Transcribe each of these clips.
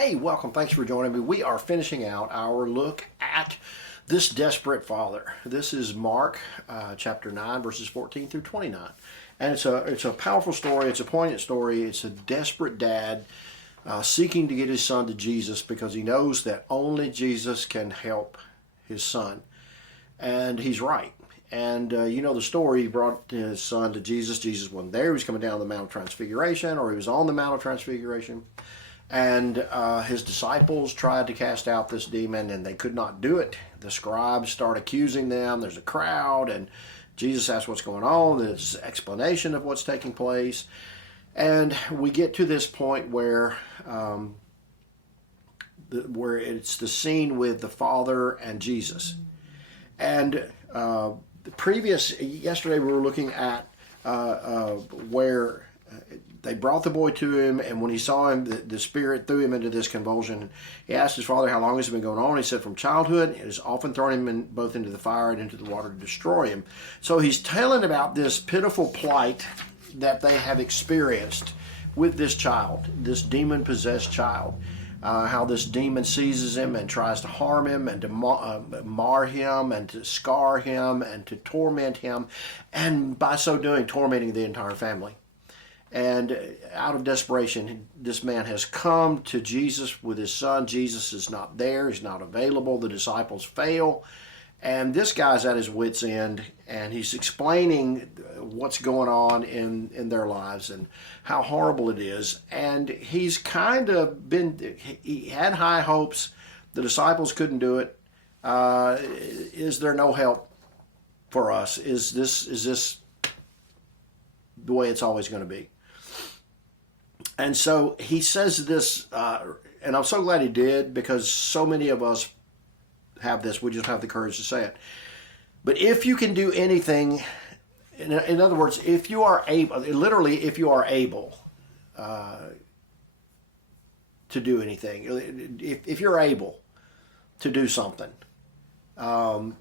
Hey, welcome. Thanks for joining me. We are finishing out our look at this desperate father. This is Mark chapter 9, verses 14 through 29. And it's a powerful story. It's a poignant story. It's a desperate dad seeking to get his son to Jesus because he knows that only Jesus can help his son. And he's right. And you know the story. He brought his son to Jesus. Jesus wasn't there. He was coming down the Mount of Transfiguration, or he was on the Mount of Transfiguration. And his disciples tried to cast out this demon, and they could not do it. The scribes start accusing them. There's a crowd, and Jesus asks what's going on. There's an explanation of what's taking place. And we get to this point where it's the scene with the Father and Jesus. And yesterday we were looking at where they brought the boy to him, and when he saw him, the Spirit threw him into this convulsion. He asked his father, how long has it been going on? He said, from childhood. It has often thrown him both into the fire and into the water to destroy him. So he's telling about this pitiful plight that they have experienced with this child, this demon-possessed child. How this demon seizes him and tries to harm him and to mar him and to scar him and to torment him, and by so doing, tormenting the entire family. And out of desperation, this man has come to Jesus with his son. Jesus is not there. He's not available. The disciples fail. And this guy's at his wit's end, and he's explaining what's going on in their lives and how horrible it is. And he's kind of he had high hopes. The disciples couldn't do it. Is there no help for us? Is this the way it's always going to be? And so he says this, and I'm so glad he did, because so many of us have this. We just have the courage to say it. But if you can do anything, in other words, if you are able, literally, if you are able to do anything, if you're able to do something, and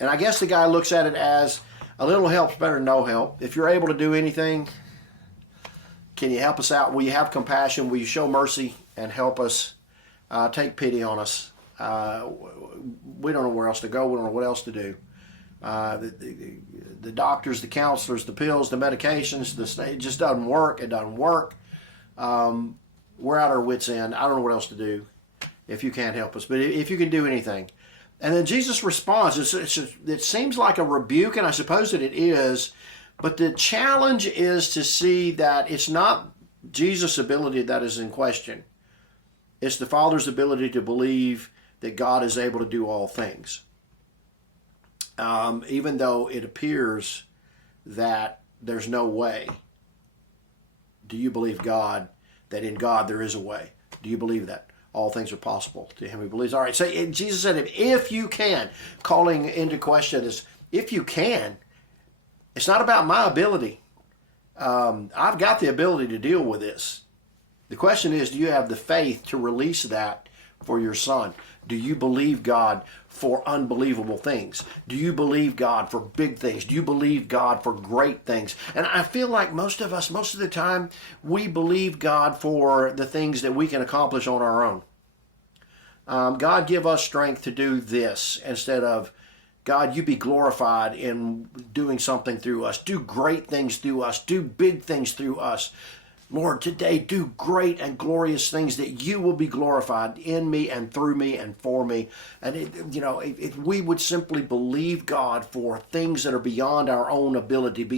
I guess the guy looks at it as a little help's better than no help. If you're able to do anything, can you help us out? Will you have compassion? Will you show mercy and help us? Take pity on us. We don't know where else to go. We don't know what else to do. The doctors, the counselors, the pills, the medications, it just doesn't work. It doesn't work. We're at our wits' end. I don't know what else to do if you can't help us. But if you can do anything. And then Jesus responds. It seems like a rebuke, and I suppose that it is. But the challenge is to see that it's not Jesus' ability that is in question. It's the Father's ability to believe that God is able to do all things. Even though it appears that there's no way. Do you believe God, that in God there is a way? Do you believe that? All things are possible to him who believes. All right, so Jesus said, if you can, calling into question is, if you can. It's not about my ability. I've got the ability to deal with this. The question is, do you have the faith to release that for your son? Do you believe God for unbelievable things? Do you believe God for big things? Do you believe God for great things? And I feel like most of us, most of the time, we believe God for the things that we can accomplish on our own. God, give us strength to do this, instead of, God, you be glorified in doing something through us. Do great things through us. Do big things through us. Lord, today do great and glorious things that you will be glorified in me and through me and for me. And, if we would simply believe God for things that are beyond our own ability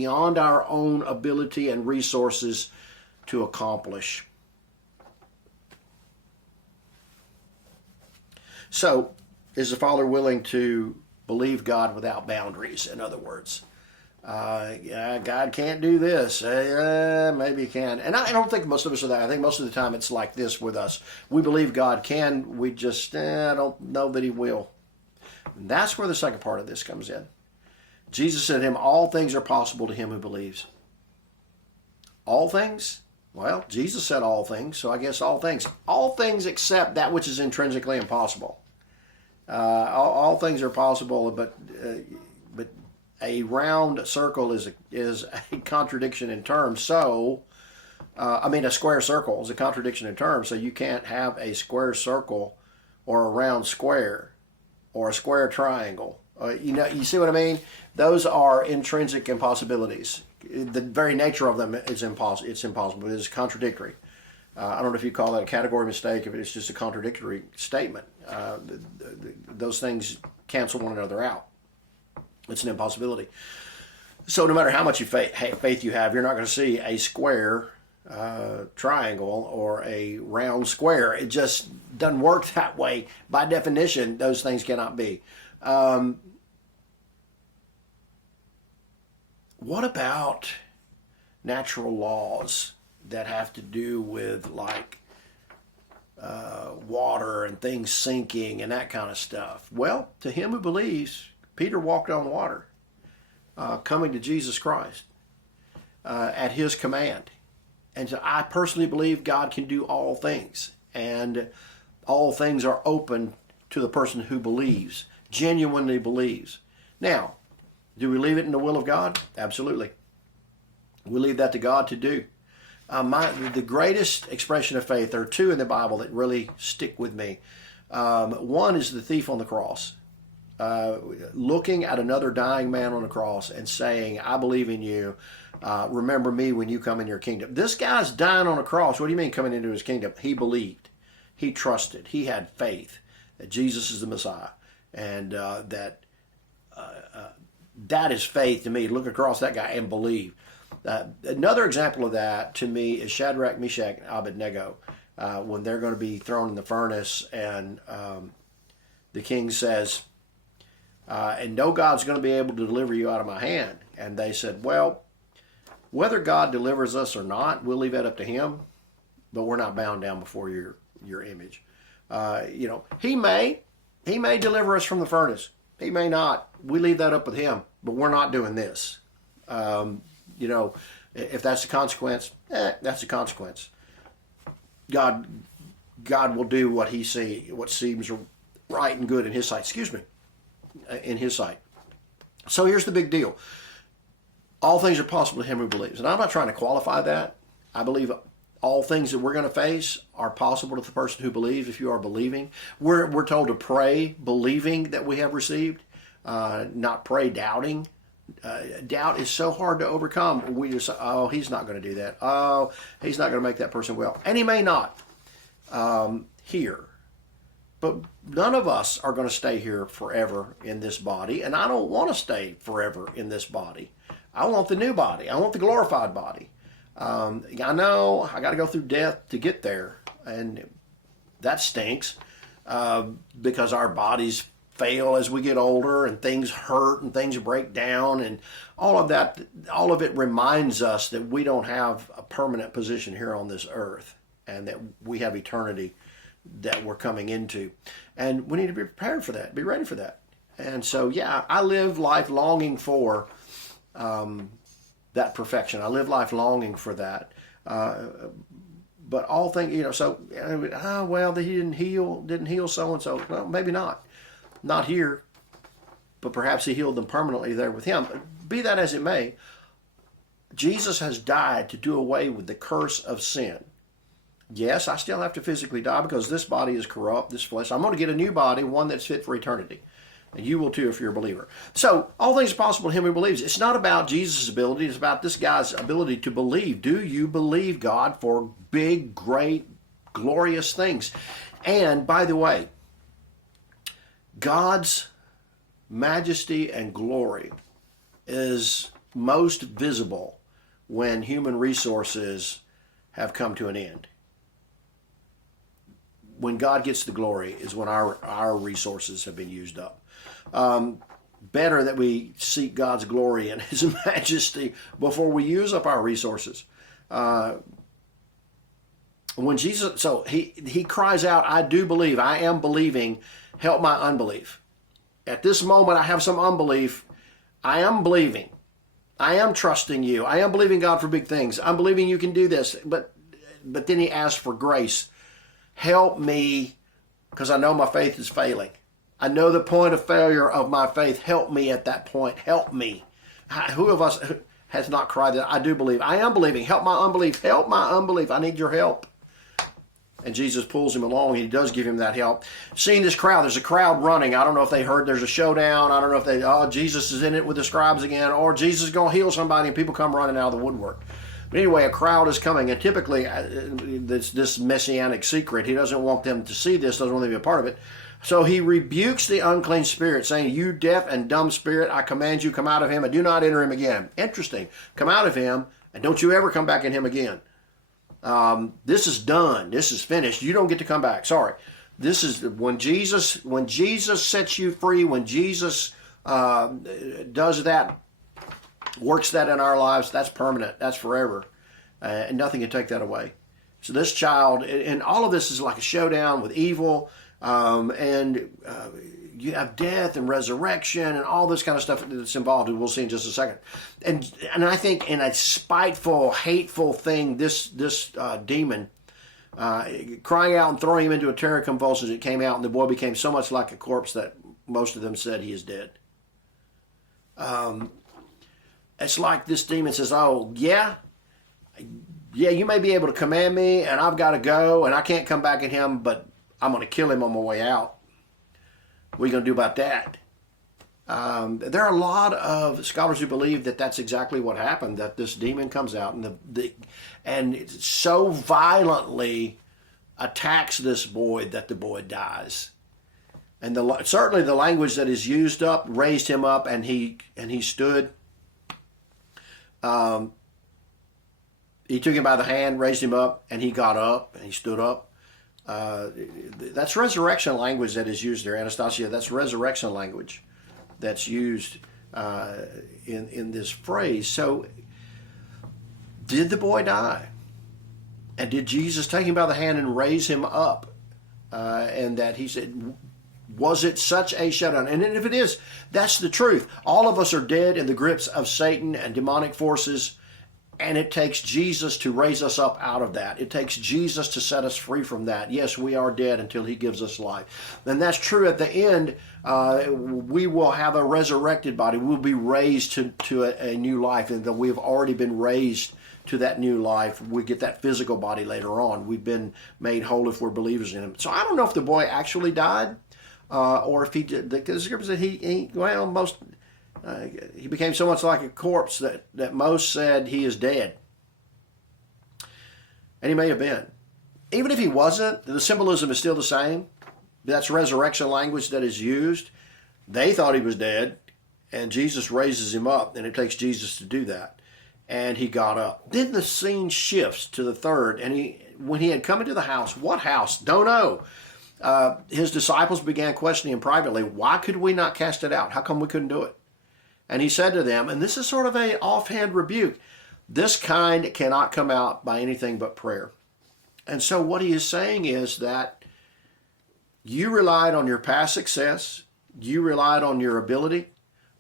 and resources to accomplish. So, is the Father willing to believe God without boundaries? In other words, God can't do this. Maybe he can. And I don't think most of us are that. I think most of the time it's like this with us. We believe God can. We just don't know that he will. And that's where the second part of this comes in. Jesus said to him, all things are possible to him who believes. All things? Well, Jesus said all things, so I guess all things. All things except that which is intrinsically impossible. All things are possible, but a round circle is a contradiction in terms. So A square circle is a contradiction in terms, so you can't have a square circle or a round square or a square triangle. You see what I mean? Those are intrinsic impossibilities. The very nature of them is impossible. It's impossible. It is contradictory. I don't know if you call that a category mistake, if it's just a contradictory statement. Those things cancel one another out. It's an impossibility. So no matter how much faith you have, you're not going to see a square triangle or a round square. It just doesn't work that way. By definition, those things cannot be. What about natural laws that have to do with water and things sinking and that kind of stuff? Well, to him who believes, Peter walked on water, coming to Jesus Christ at his command. And so I personally believe God can do all things, and all things are open to the person who believes, genuinely believes. Now, do we leave it in the will of God? Absolutely. We leave that to God to do. The greatest expression of faith, there are two in the Bible that really stick with me. One is the thief on the cross, looking at another dying man on the cross and saying, I believe in you. Remember me when you come in your kingdom. This guy's dying on a cross. What do you mean coming into his kingdom? He believed. He trusted. He had faith that Jesus is the Messiah. And that is faith to me. Look across that guy and believe. Another example of that to me is Shadrach, Meshach, and Abednego. When they're going to be thrown in the furnace, and the king says, and no God's going to be able to deliver you out of my hand. And they said, well, whether God delivers us or not, we'll leave that up to him, but we're not bound down before your image. He may deliver us from the furnace. He may not. We leave that up with him, but we're not doing this. If that's the consequence, that's the consequence. God will do what what seems right and good in his sight. In his sight. So here's the big deal. All things are possible to him who believes. And I'm not trying to qualify that. I believe all things that we're going to face are possible to the person who believes, if you are believing. We're told to pray believing that we have received, not pray doubting. Doubt is so hard to overcome. We just, he's not going to do that. Oh, he's not going to make that person well. And he may not here. But none of us are going to stay here forever in this body. And I don't want to stay forever in this body. I want the new body. I want the glorified body. I know I got to go through death to get there. And that stinks because our bodies fail as we get older, and things hurt and things break down, and all of it reminds us that we don't have a permanent position here on this earth, and that we have eternity that we're coming into, and we need to be prepared for that, be ready for that. And so I live life longing for that perfection. I live life longing for that, but all things, he didn't heal so and so. Well, maybe not here, but perhaps he healed them permanently there with him. Be that as it may, Jesus has died to do away with the curse of sin. Yes, I still have to physically die because this body is corrupt, this flesh. I'm going to get a new body, one that's fit for eternity. And you will too if you're a believer. So all things are possible to him who believes. It's not about Jesus' ability. It's about this guy's ability to believe. Do you believe God for big, great, glorious things? And by the way, God's majesty and glory is most visible when human resources have come to an end. When God gets the glory is when our resources have been used up. Better that we seek God's glory and his majesty before we use up our resources. When Jesus, so he cries out, I do believe, I am believing, help my unbelief. At this moment, I have some unbelief. I am believing. I am trusting you. I am believing God for big things. I'm believing you can do this. But then he asks for grace. Help me, because I know my faith is failing. I know the point of failure of my faith. Help me at that point. Help me. Who of us, has not cried that I do believe. I am believing. Help my unbelief. Help my unbelief. I need your help. And Jesus pulls him along, and he does give him that help. Seeing this crowd, there's a crowd running. I don't know if they heard there's a showdown. I don't know if Jesus is in it with the scribes again, or Jesus is going to heal somebody, and people come running out of the woodwork. But anyway, a crowd is coming, and typically this messianic secret, he doesn't want them to see this, doesn't want them to be a part of it. So he rebukes the unclean spirit, saying, you deaf and dumb spirit, I command you, come out of him, and do not enter him again. Interesting. Come out of him, and don't you ever come back in him again. This is done. This is finished. You don't get to come back. Sorry. This is when Jesus sets you free, when Jesus does that, works that in our lives, that's permanent. That's forever. And nothing can take that away. So this child, and all of this is like a showdown with evil, and you have death and resurrection and all this kind of stuff that's involved, and we'll see in just a second. And I think in a spiteful, hateful thing, this demon crying out and throwing him into a terror convulsions, it came out, and the boy became so much like a corpse that most of them said he is dead. It's like this demon says, oh, yeah, you may be able to command me, and I've got to go, and I can't come back at him, but I'm going to kill him on my way out. What are you going to do about that? There are a lot of scholars who believe that that's exactly what happened, that this demon comes out and it so violently attacks this boy that the boy dies. And certainly the language that is used up raised him up, and he stood. He took him by the hand, raised him up, and he got up, and he stood up. That's resurrection language that is used there, Anastasia. That's resurrection language that's used in this phrase. So, did the boy die? And did Jesus take him by the hand and raise him up? And that he said, was it such a showdown? And if it is, that's the truth. All of us are dead in the grips of Satan and demonic forces. And it takes Jesus to raise us up out of that. It takes Jesus to set us free from that. Yes, we are dead until he gives us life. And that's true at the end. We will have a resurrected body. We'll be raised to a new life. And that we have already been raised to that new life. We get that physical body later on. We've been made whole if we're believers in him. So I don't know if the boy actually died or if he did. Because the scripture said he became so much like a corpse that most said he is dead. And he may have been. Even if he wasn't, the symbolism is still the same. That's resurrection language that is used. They thought he was dead, and Jesus raises him up, and it takes Jesus to do that. And he got up. Then the scene shifts to the third, and when he had come into the house, what house? Don't know. His disciples began questioning him privately, why could we not cast it out? How come we couldn't do it? And he said to them, and this is sort of an offhand rebuke, this kind cannot come out by anything but prayer. And so what he is saying is that you relied on your past success, you relied on your ability,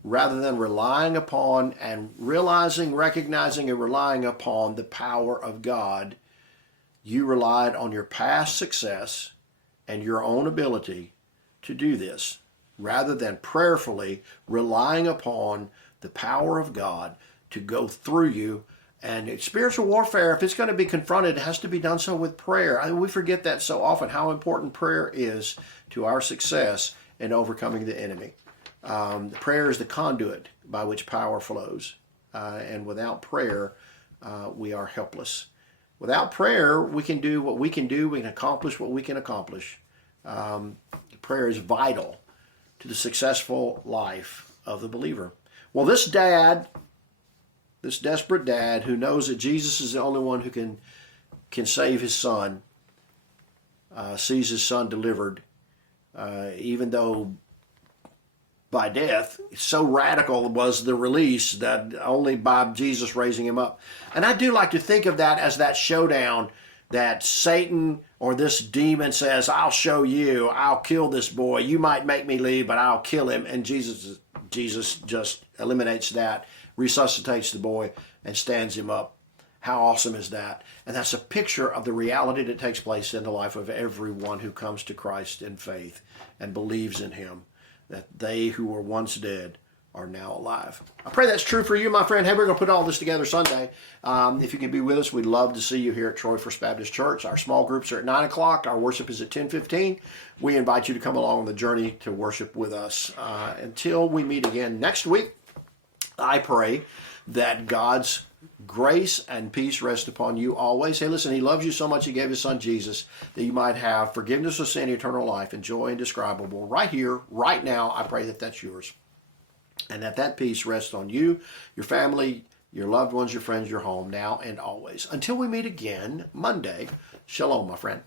rather than relying upon and realizing, recognizing, and relying upon the power of God. You relied on your past success and your own ability to do this, rather than prayerfully relying upon the power of God to go through you. And spiritual warfare, if it's going to be confronted, it has to be done so with prayer. We forget that so often, how important prayer is to our success in overcoming the enemy. Prayer is the conduit by which power flows. And without prayer, we are helpless. Without prayer, we can do what we can do. We can accomplish what we can accomplish. Prayer is vital to the successful life of the believer. Well, this dad, this desperate dad who knows that Jesus is the only one who can save his son, sees his son delivered, even though by death, so radical was the release that only by Jesus raising him up. And I do like to think of that as that showdown that Satan or this demon says, I'll show you, I'll kill this boy. You might make me leave, but I'll kill him. And Jesus just eliminates that, resuscitates the boy, and stands him up. How awesome is that? And that's a picture of the reality that takes place in the life of everyone who comes to Christ in faith and believes in him, that they who were once dead are now alive. I pray that's true for you, my friend. Hey, we're going to put all this together Sunday. If you can be with us, we'd love to see you here at Troy First Baptist Church. Our small groups are at 9 o'clock. Our worship is at 10:15. We invite you to come along on the journey to worship with us. Until we meet again next week, I pray that God's grace and peace rest upon you always. Hey, listen, he loves you so much he gave his son Jesus that you might have forgiveness of sin, eternal life, and joy indescribable right here, right now. I pray that that's yours. And that peace rests on you, your family, your loved ones, your friends, your home, now and always. Until we meet again Monday, shalom, my friend.